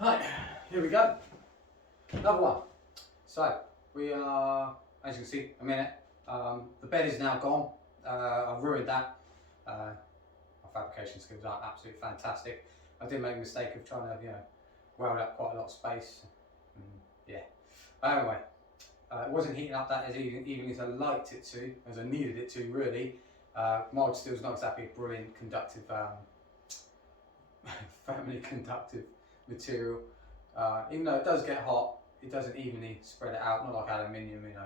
Right, here we go. Another one. So we are, as you can see, a minute. The bed is now gone. I've ruined that. My fabrication skills aren't absolutely fantastic. I did make a mistake of trying to, weld up quite a lot of space. Yeah. Anyway, it wasn't heating up that as even as I liked it to, as I needed it to really. Mild steel is not exactly a brilliant conductive, family conductive material. Even though it does get hot, it doesn't evenly spread it out, not like aluminium, and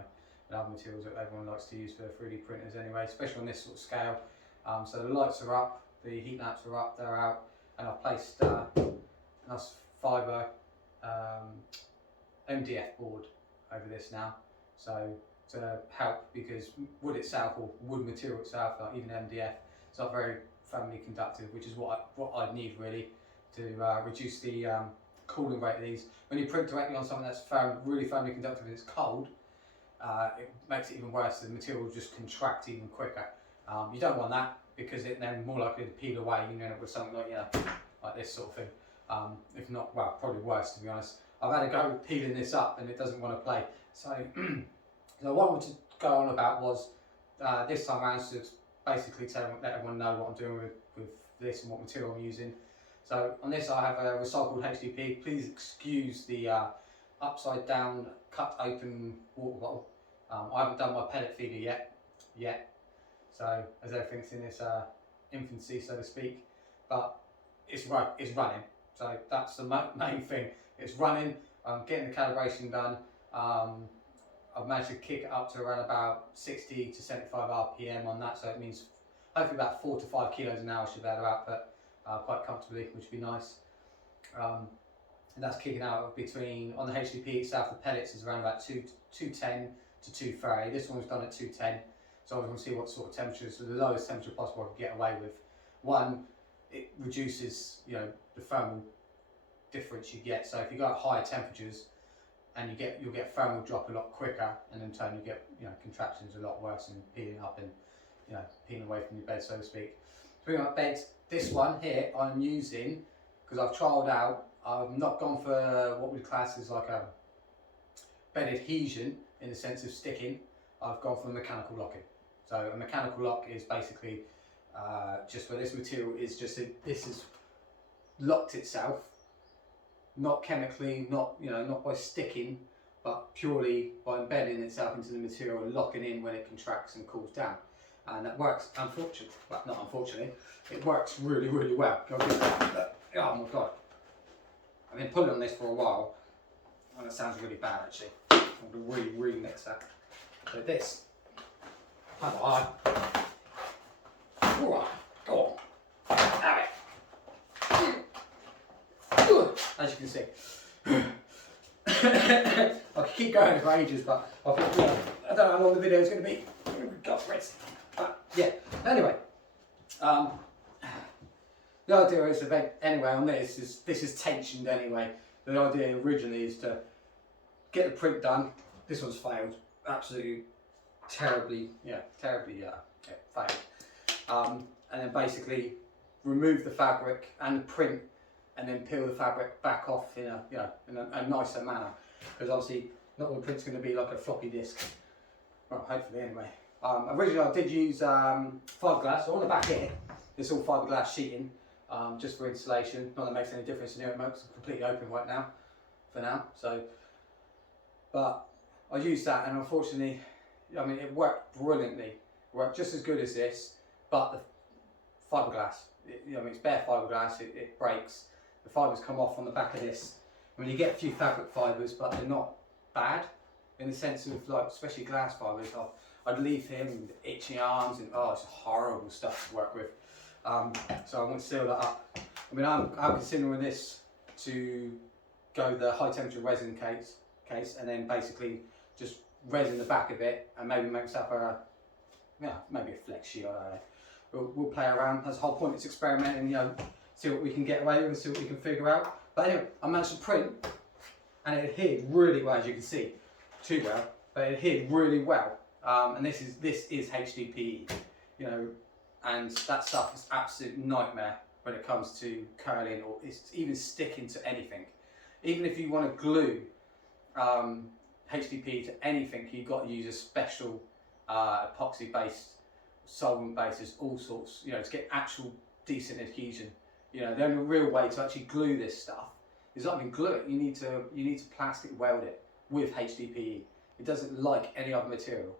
other materials that everyone likes to use for 3D printers anyway, especially on this sort of scale. So the lights are up, the heat lamps are up, they're out, and I've placed a nice fibre MDF board over this now. So to help, because wood itself, or wood material itself, like even MDF, it's not very firmly conductive, which is what I'd need really to reduce the cooling rate of these. When you print directly on something that's really firmly conductive and it's cold, it makes it even worse. The material will just contract even quicker. You don't want that, because it then more likely to peel away. You end up with something like this sort of thing. If not, well, probably worse, to be honest. I've had a go peeling this up and it doesn't want to play. So, so what I wanted to go on about was this time around to basically let everyone know what I'm doing with this and what material I'm using. So on this I have a recycled HDPE. Please excuse the upside down cut open water bottle. I haven't done my pellet feeder yet. So as everything's in its infancy, so to speak, but it's running. So that's the main thing. It's running. I'm getting the calibration done. I've managed to kick it up to around about 60 to 75 RPM on that, so it means hopefully about 4 to 5 kilos an hour should be able to output quite comfortably, which would be nice. And that's kicking out between, on the HDPE itself, the pellets is around about 210 to 230. This one was done at 210, so I was going to see what sort of temperatures, so the lowest temperature possible I could get away with. One, it reduces the thermal difference you get. So if you go at higher temperatures, and you'll get thermal drop a lot quicker, and in turn you get contractions a lot worse and peeling up and peeling away from your bed, so to speak. Bring up beds. This one here I'm using because I've trialled out. I've not gone for what we class as like a bed adhesion in the sense of sticking. I've gone for mechanical locking. So a mechanical lock is basically just where this material is this is locked itself. Not chemically, not by sticking, but purely by embedding itself into the material and locking in when it contracts and cools down. And that works, not unfortunately, it works really, really well. Oh my god. I've been pulling on this for a while, and it sounds really bad actually. I'm going to really mix that. So this, come on. Alright, go on. Have it. As you can see, I could keep going for ages, but I think, I don't know how long the video is going to be. God, rest. Yeah. Anyway, the idea is on this is tensioned anyway. The idea originally is to get the print done. This one's failed, absolutely terribly failed. And then basically remove the fabric and the print, and then peel the fabric back off in a nicer manner, because obviously not all the print's going to be like a floppy disk. Well, hopefully anyway. Originally I did use fiberglass. So on the back here, it's all fiberglass sheeting, just for insulation. Not that it makes any difference in here. It makes it completely open right now, for now. So, but I used that, and unfortunately, it worked brilliantly. It worked just as good as this, but the fiberglass, it's bare fiberglass. It breaks. The fibres come off on the back of this. You get a few fabric fibres, but they're not bad in the sense of especially glass fibres. I'd leave him with itchy arms, and it's horrible stuff to work with. So I want to seal that up. I'm considering this to go the high temperature resin case, and then basically just resin the back of it, and maybe make myself maybe a flex sheet. I don't know. We'll play around. That's the whole point. It's experimenting. See what we can get away with and see what we can figure out. But anyway, I managed to print, and it adhered really well, as you can see. Too well, but it adhered really well. And this is HDPE, and that stuff is absolute nightmare when it comes to curling or even sticking to anything. Even if you want to glue HDPE to anything, you've got to use a special epoxy based, solvent bases, all sorts, to get actual decent adhesion. The only real way to actually glue this stuff is not even glue it. You need to plastic weld it with HDPE. It doesn't like any other material.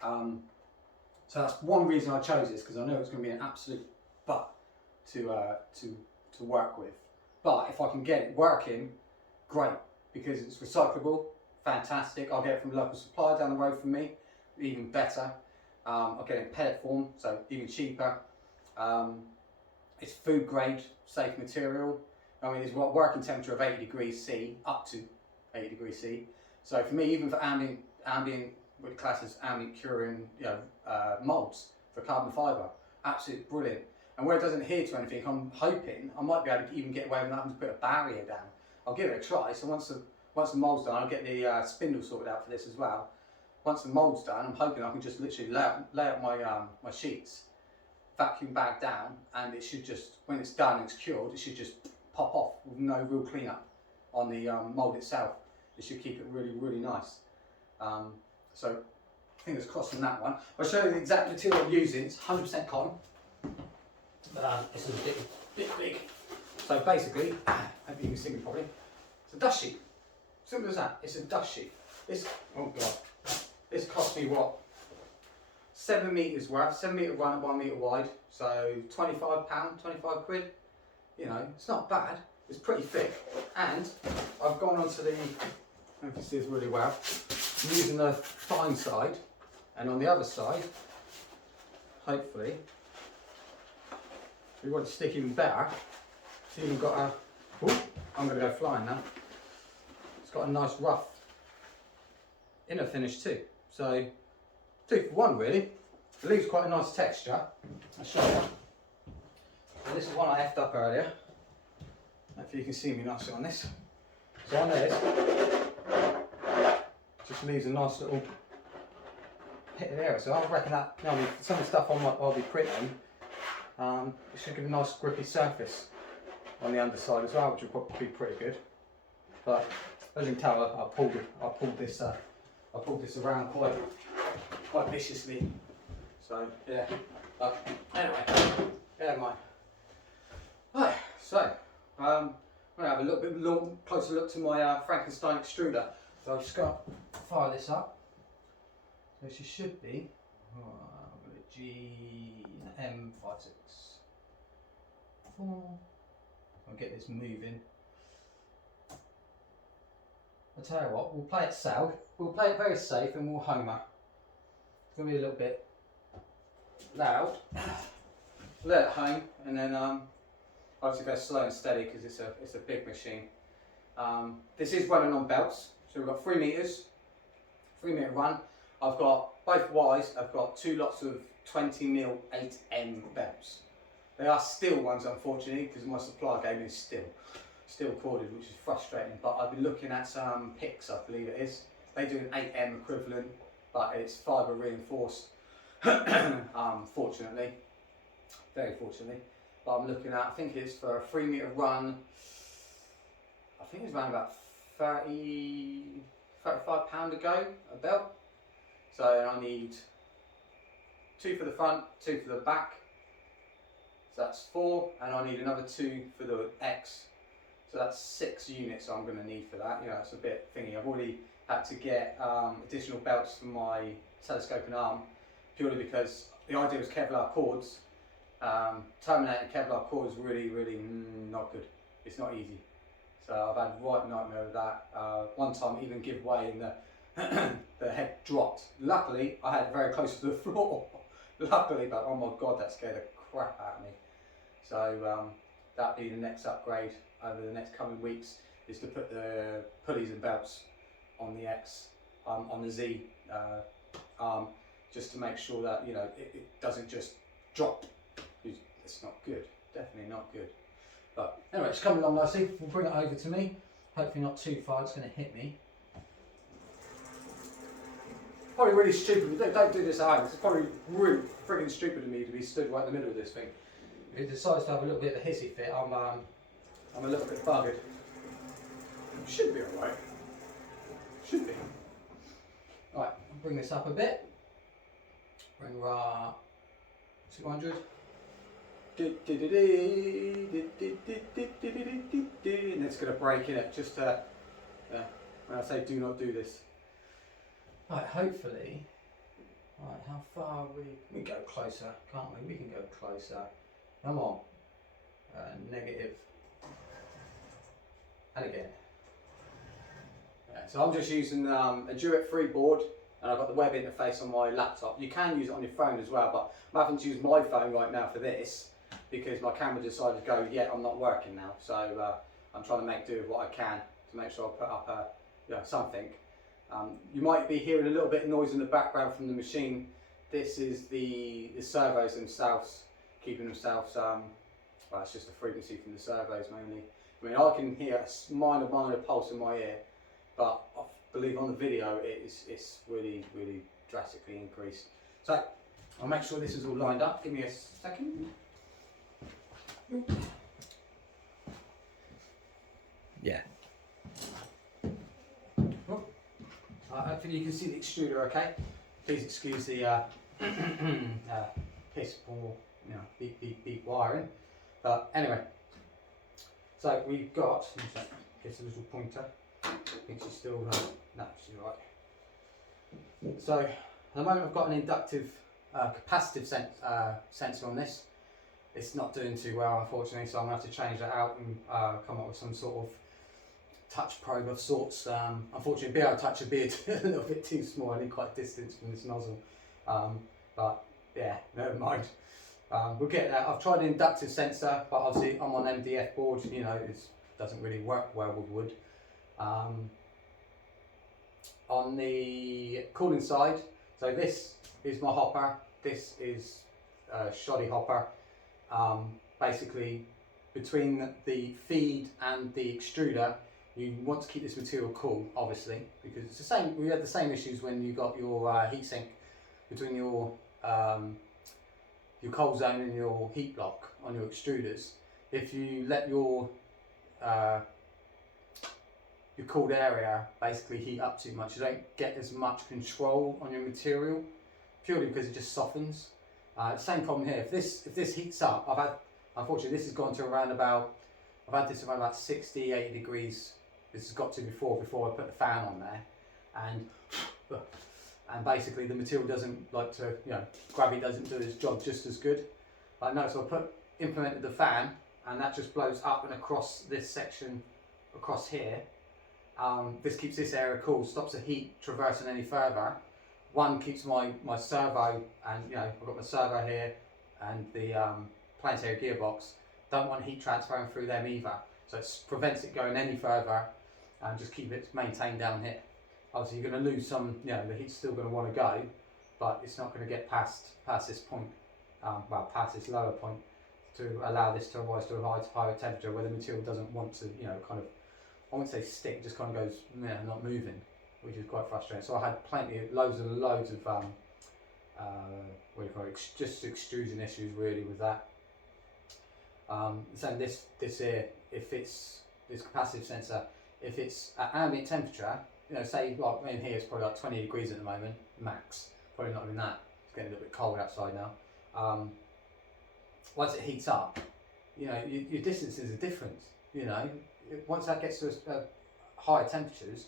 So that's one reason I chose this, because I know it's going to be an absolute butt to work with. But if I can get it working, great, because it's recyclable, fantastic. I'll get it from a local supplier down the road from me, even better. I'll get it in pellet form, so even cheaper. It's food grade, safe material. I mean, it's got a working temperature of 80 degrees C, up to 80 degrees C. So for me, even for ambient what it classes ambient curing, molds for carbon fibre, absolutely brilliant. And where it doesn't adhere to anything, I'm hoping I might be able to even get away with having to put a barrier down. I'll give it a try. So once the mould's done, I'll get the spindle sorted out for this as well. Once the mould's done, I'm hoping I can just literally lay out my sheets, vacuum bag down, and it should just, when it's done and it's cured, it should just pop off with no real cleanup on the mould itself. It should keep it really, really nice. So fingers crossed on that one. I'll show you the exact material I'm using. It's 100% cotton. This is a bit big. So basically, hope you can see me properly. It's a dust sheet. Simple as that. It's a dust sheet. Oh god. This cost me what? 7 metres worth. 7 metre run, 1 metre wide. So £25, 25 quid. It's not bad. It's pretty thick. And I've gone onto the, I don't know if you see this really well. I'm using the fine side, and on the other side, hopefully, if we want to stick even better, it's even got a, I'm going to go flying now. It's got a nice rough inner finish too. So 2 for 1 really. It leaves quite a nice texture. I'll show you. So this is one I effed up earlier. Hopefully you can see me nicely on this. So on this, just leaves a nice little hit of air. So I reckon that, some of the stuff I'll be printing, it should give a nice grippy surface on the underside as well, which will probably be pretty good. But as you can tell, I pulled this around quite viciously. So yeah. But anyway, never mind. Right, so I'm going to have a little bit closer look to my Frankenstein extruder. So I've just got to fire this up. So she should be GM564. I'll get this moving. I'll tell you what, we'll play it safe. We'll play it very safe and we'll homer. It's going to be a little bit loud. Let it home, and then I'll have to go slow and steady because it's a big machine. This is running on belts. So we've got 3 metres, 3 metre run. I've got both Ys, I've got 2 lots of 20mm 8M belts. They are steel ones, unfortunately, because my supplier gave me steel corded, which is frustrating. But I've been looking at some picks, I believe it is. They do an 8M equivalent, but it's fibre reinforced. Fortunately, very fortunately. But I'm looking at, I think it's for a 3 metre run. I think it's around about £35 a go, a belt. So I need 2 for the front, 2 for the back. So that's 4, and I need another 2 for the X. So that's 6 units I'm going to need for that. It's a bit thingy. I've already had to get additional belts for my telescoping arm, purely because the idea was Kevlar cords. Terminating Kevlar cords is really, really not good. It's not easy. So I've had right nightmare with that. One time even give way and the head dropped. Luckily, I had it very close to the floor. Luckily, but oh my god, that scared the crap out of me. So that'll be the next upgrade over the next coming weeks, is to put the pulleys and belts on the X, on the Z arm, just to make sure that it doesn't just drop. It's not good, definitely not good. But anyway, it's coming along nicely. We'll bring it over to me. Hopefully not too far, it's going to hit me. Probably really stupid. Don't do this at home. It's probably really frigging stupid of me to be stood right in the middle of this thing. If it decides to have a little bit of a hissy fit, I'm a little bit buggered. Should be alright. Should be. Right, I'll bring this up a bit. Bring our 200. And it's going to break in it just to, when I say do not do this. Right, hopefully. Right, how far are we? We can go closer, can't we? We can go closer. Come on. Negative. And again. Yeah, so I'm just using a Duet 3 board, and I've got the web interface on my laptop. You can use it on your phone as well, but I'm having to use my phone right now for this because my camera decided to go, yeah, I'm not working now. So I'm trying to make do with what I can to make sure I put up something. You might be hearing a little bit of noise in the background from the machine. This is the servos themselves, keeping themselves, well, it's just the frequency from the servos mainly. I mean, I can hear a minor pulse in my ear, but I believe on the video it's really drastically increased. So I'll make sure this is all lined up. Give me a second. Yeah. Hopefully you can see the extruder okay. Please excuse the piss poor, beep wiring. But anyway, so we've got, gets a little pointer. I think she's still, no, she's right. So at the moment I've got an inductive capacitive sensor on this. It's not doing too well, unfortunately, so I'm going to have to change that out and come up with some sort of touch probe of sorts. Unfortunately, being able to touch a beard a little bit too small. I need quite a distance from this nozzle. But yeah, never mind. We'll get that. I've tried an inductive sensor, but obviously I'm on MDF board. You know, it doesn't really work well with wood. On the cooling side, so this is my hopper. This is a shoddy hopper. Basically, between the feed and the extruder, you want to keep this material cool, obviously, because it's the same. We had the same issues when you got your heatsink between your cold zone and your heat block on your extruders. If you let your cooled area basically heat up too much, you don't get as much control on your material, purely because it just softens. Same problem here. If this heats up, unfortunately this has gone to around about, I've had this around about 60, 80 degrees. This has got to before I put the fan on there, and basically the material doesn't like to, gravity doesn't do its job just as good. But no, so I implemented the fan, and that just blows up and across this section, across here. This keeps this area cool, stops the heat traversing any further. One keeps my servo, and I've got my servo here and the Planetary gearbox. Don't want heat transferring through them either, so it prevents it going any further and just keep it maintained down here. Obviously you're going to lose some, the heat's still going to want to go, but it's not going to get past this point, past this lower point, to allow this to rise to a higher temperature where the material doesn't want to, kind of, I wouldn't say stick, just kind of goes, not moving, which is quite frustrating. So I had loads of what do you call it, just extrusion issues really with that. So this here, if it's this capacitive sensor, if it's at ambient temperature, say like in here it's probably like 20 degrees at the moment, max, probably not even that, it's getting a little bit cold outside now. Once it heats up, your distances are different, once that gets to higher temperatures,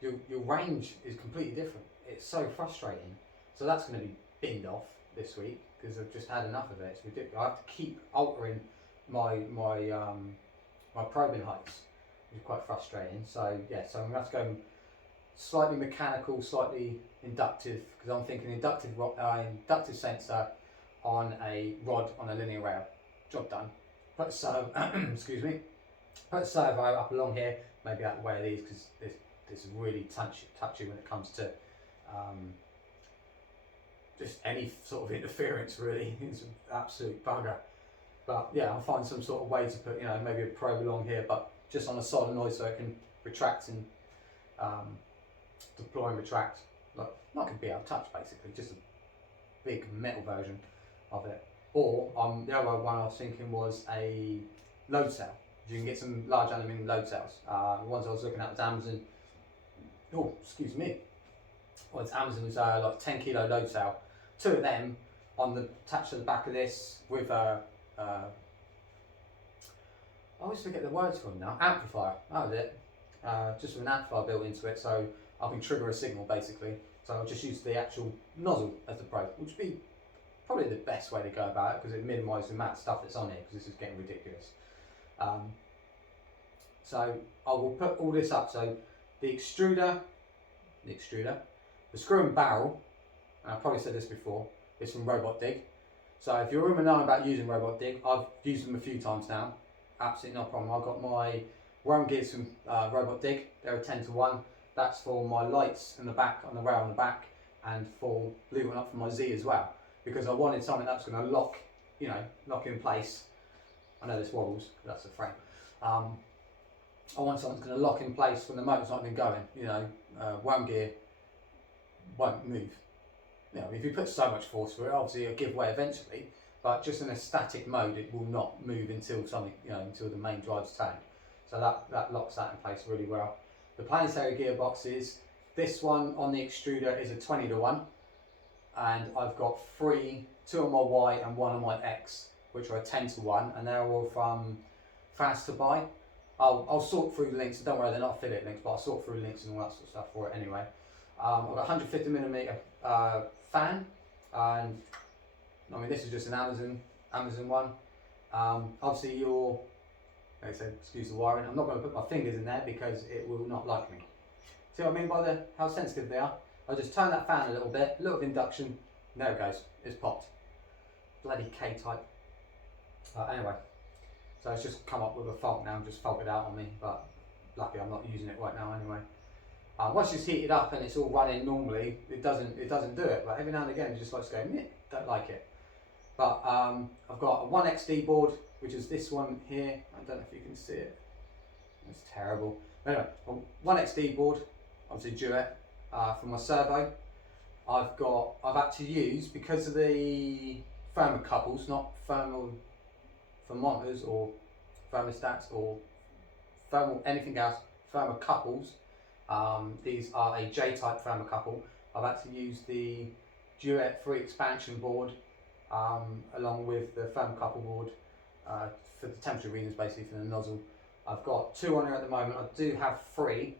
your range is completely different. It's so frustrating. So that's going to be binned off this week because I've just had enough of it. It's ridiculous. I have to keep altering my probing heights, which is quite frustrating. So yeah, so I'm going to have to go slightly mechanical, slightly inductive, because I'm thinking inductive sensor on a rod on a linear rail. Job done. Put a servo, excuse me. Put a servo up along here, maybe out the way of these, because this is really touchy when it comes to just any sort of interference really. It's an absolute bugger. But yeah, I'll find some sort of way to put, maybe a probe along here, but just on a solenoid so it can retract and deploy and retract, like a BL Touch basically, just a big metal version of it. Or the other one I was thinking was a load cell. You can get some large aluminium load cells. The ones I was looking at was Amazon. Oh, excuse me. Well, it's Amazon was like 10 kilo load cell. 2 of them attached to the back of this with I always forget the words for them now. Amplifier. That was it. Just with an amplifier built into it, so I can trigger a signal basically. So I'll just use the actual nozzle as the probe, which would be probably the best way to go about it because it minimises the amount of stuff that's on here because this is getting ridiculous. So I will put all this up. So the extruder, the screw and barrel, and I've probably said this before, is from robotdigg. So if you're knowing about using robotdigg, I've used them a few times now. Absolutely no problem. I've got my wound gears from robotdigg. They're a 10-to-1. That's for my lights in the back, on the rail on the back, and for, believe it or not, for my Z as well. Because I wanted something that's going to lock in place. I know this wobbles, that's the frame. I want something that's going to lock in place when the motor's not even going. Wound gear won't move. If you put so much force for it, obviously it'll give way eventually. But just in a static mode, it will not move until until the main drive's turned. So that locks that in place really well. The Planetary gearboxes, this one on the extruder is a 20-to-1, and I've got 2 on my Y and 1 on my X, which are a 10-to-1, and they're all from Fast to Buy. I'll sort through the links, so don't worry, they're not affiliate links, but I'll sort through links and all that sort of stuff for it anyway. I've got 150mm fan, and I mean this is just an Amazon one. Obviously like I said, excuse the wiring, I'm not going to put my fingers in there because it will not like me. See what I mean by how sensitive they are? I'll just turn that fan a little bit, a little bit of induction, and there it goes, it's popped. Bloody K-type. Anyway, so it's just come up with a fault now, just faulted out on me, but luckily I'm not using it right now anyway. Once it's heated up and it's all running normally, it doesn't do it, but every now and again it just likes to go, don't like it. But I've got a 1XD board, which is this one here. I don't know if you can see it. It's terrible. Anyway, a 1XD board, obviously duet, for my servo. I've had to use, because of the thermocouples, not thermal thermometers or thermostats or thermal anything else, thermocouples. These are a J-type thermocouple. I've had to use the duet 3 expansion board along with the thermocouple board for the temperature readings, basically for the nozzle. I've got 2 on here at the moment. I do have 3,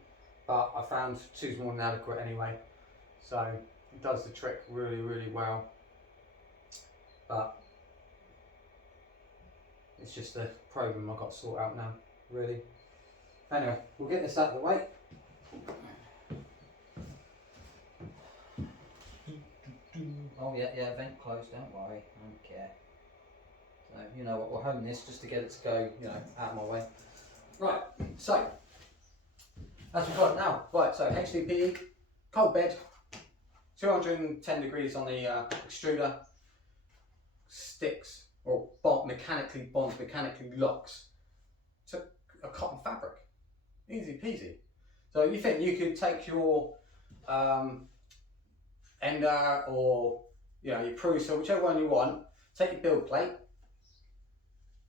but I found 2's more than adequate anyway. So it does the trick really, really well. But it's just the program I've got to sort out now, really. Anyway, we'll get this out of the way. Oh yeah, vent closed, don't worry, I don't care. So, we'll hone this just to get it to go, out of my way. Right, so, as we've got it now. Right, so HDPE, cold bed, 210 degrees on the extruder, sticks, or mechanically locks to a cotton fabric. Easy peasy. So you think you could take your ender or your Prusa, whichever one you want, take your build plate,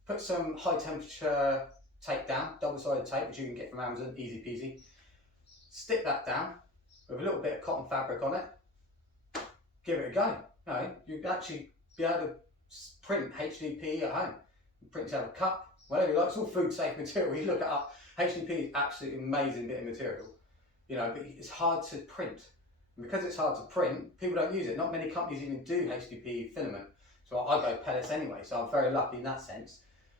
put some high temperature tape down, double-sided tape, which you can get from Amazon, easy peasy. Stick that down with a little bit of cotton fabric on it. Give it a go. You'd actually be able to print HDPE at home. Print out a cup, whatever you like. It's all food safe material. You look it up. HDPE is absolutely amazing bit of material. But it's hard to print. And because it's hard to print, people don't use it. Not many companies even do HDPE filament. So I go pellets anyway, so I'm very lucky in that sense.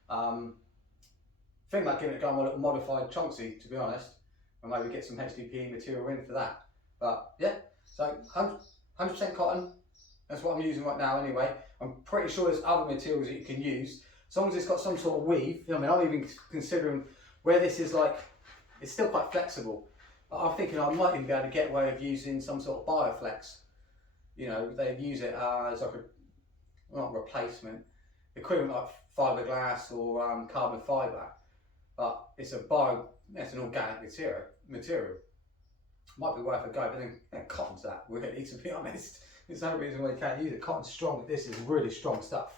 Think about giving it a go on my little modified Chonksy, to be honest, and maybe get some HDPE material in for that. But yeah, so 100% cotton, that's what I'm using right now anyway. I'm pretty sure there's other materials that you can use, as long as it's got some sort of weave. I'm even considering where this is it's still quite flexible. But I'm thinking I might even be able to get away with using some sort of Bioflex. They use it as like not replacement, equivalent like fiberglass or carbon fibre, but it's an organic material. Might be worth a go, but then cotton's that really, to be honest. There's no reason why you can't use it. Cotton's strong, but this is really strong stuff.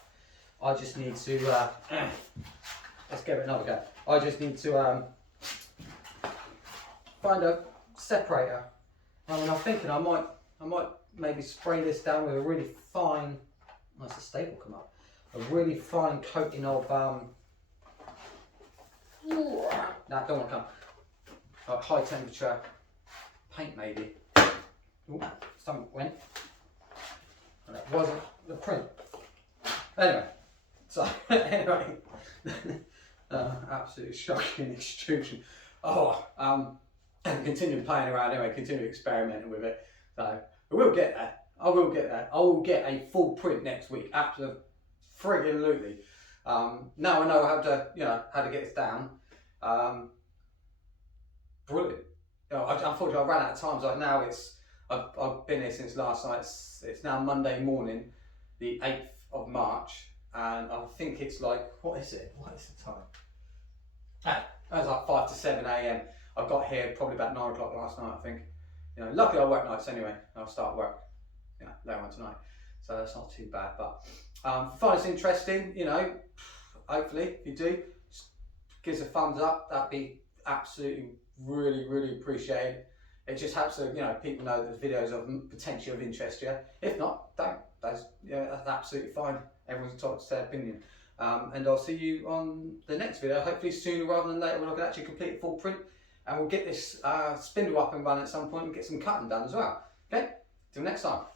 I just need to let's give it another go. I just need to find a separator. I mean, I'm thinking I might maybe spray this down with a really fine, nice, the staple come up, a really fine coating of no, don't want to come, like high temperature paint maybe. Ooh, something went, and it wasn't the print. Anyway, so anyway, absolutely shocking extrusion. Oh, continue playing around anyway, continue experimenting with it. So we will get there. I will get there. I will get a full print next week. Absolutely, friggin' now I know how to, how to get this down. Brilliant. Unfortunately, I ran out of time. So now I've been here since last night. It's now Monday morning, the 8th of March, and I think it's like, what is it? What is the time? It was like 5 to 7 a.m. I got here probably about 9 o'clock last night, I think. Luckily I work nights anyway. I'll start work, later on tonight, so that's not too bad. But if you find this interesting, hopefully if you do, just give us a thumbs up. That'd be absolutely really appreciated. It just helps to people know that the videos are potentially of interest to you. If not, don't. That's absolutely fine. Everyone's entitled to their opinion. And I'll see you on the next video, hopefully sooner rather than later, when I can actually complete a full print, and we'll get this spindle up and running at some point and get some cutting done as well. Okay, till next time.